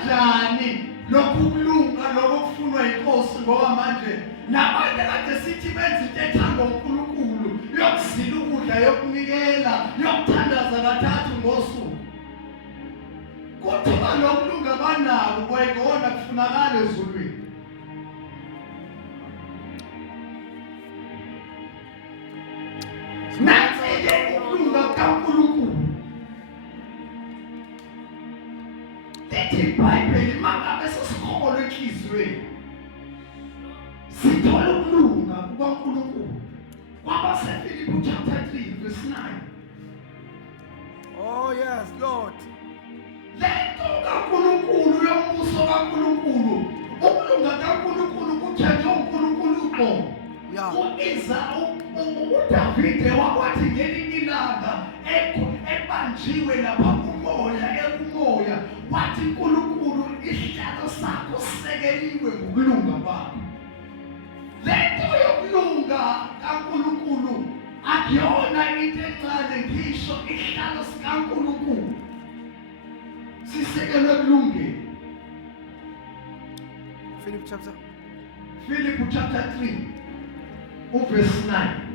kanjani lokulunga lokufunwa inkosi ngoba manje nabantu kade sithi benza into ethanda uNkulunkulu yokuzila ukudla yokunikela yokuthandaza kathathu ngosuku kuthiwa lokulunga banako kwayikona kufunakala ezulwini nathi-ke ukulunga kaNkulunkulu lithi iBhayibheli mangabe sesikholwa enhliziyweni sithola ukulunga kukaNkulunkulu kwabaseFilipi chapter 3 verse 9. Oh yes, Lord. Lento kaNkulunkulu yombuso kaNkulunkulu ukulunga kaNkulunkulu kuthenjwa uNkulunkulu uqobo. uDavide wakwathi ngelinye ilanga ebanjiwe lapha kumoya ekumoya wathi uNkulunkulu isihlalo sakho sisekeliwe ngokulunga kwakho. Lento yokulunga kaNkulunkulu akuyona into encane ngisho isihlalo sikaNkulunkulu sisekelwe kulungeni. Philip chapter 3 verse 9.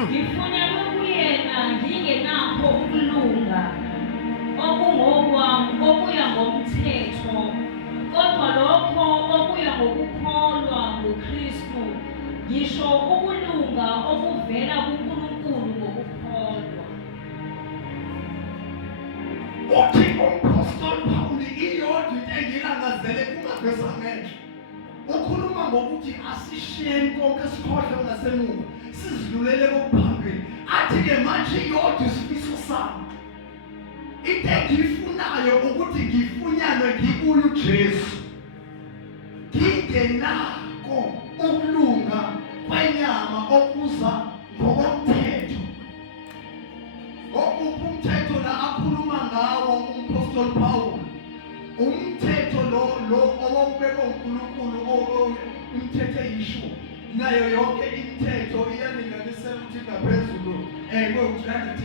Ngifunyanwe kuyena ngingenakho ukulunga okungokwami okuya ngomthetho kodwa lokho okuya ngokukholwa ngoKristu ngisho ukulunga okuvela kuNkulunkulu ngokukholwa. Uthi umpostoli Pawuli iyodwa into engilangazele kumavesi ngenhla ukhuluma ngokuthi asishiyeni konke esikhohle ngasemuva sizidlulele kokuphambili athi-ke manje iyodwa isifiso sami into engiyifunayo ukuthi ngifunyanwe ngikuye uJesu ngingenako ukulunga kwenyama okuza ngokomthetho. Okuphi umthetho la akhuluma ngawo umpostoli Pawuli? Umthetho lo owawubekwa uNkulunkulu umthetho eyishumi nayo yonke imithetho iyalinganisela ukuthi ngaphezulu kwe-350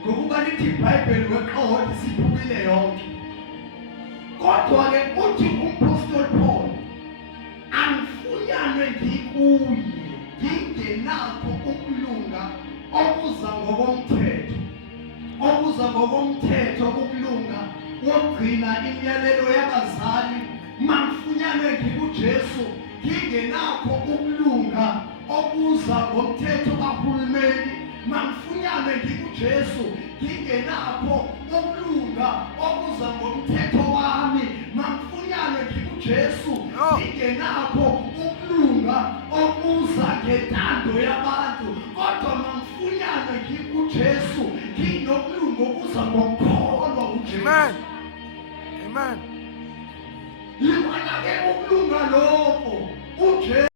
ngokuba lithi iBhayibheli weqoqo siphukile yonke. Kodwa-ke uthi umpostoli Paul angifunyanwe ngikuye ngingenakho ukulunga okuza ngokomthetho ukulunga wokugcina imiyalelo yabazali mangifunyanwe ngikuJesu ngingenakho ukulunga okuza ngomthetho kahulumeni mangifunyanwe ngikuJesu ngingenakho ukulunga okuza ngomthetho wami mangifunyanwe ngikuJesu ngingenakho ukulunga okuza ngentando yabantu kodwa mangifunyanwe ngikuJesu nginokulunga okuza ngokukholwa uJesu. Amen. Amen. Yibona ke ukulunga lokho uJesu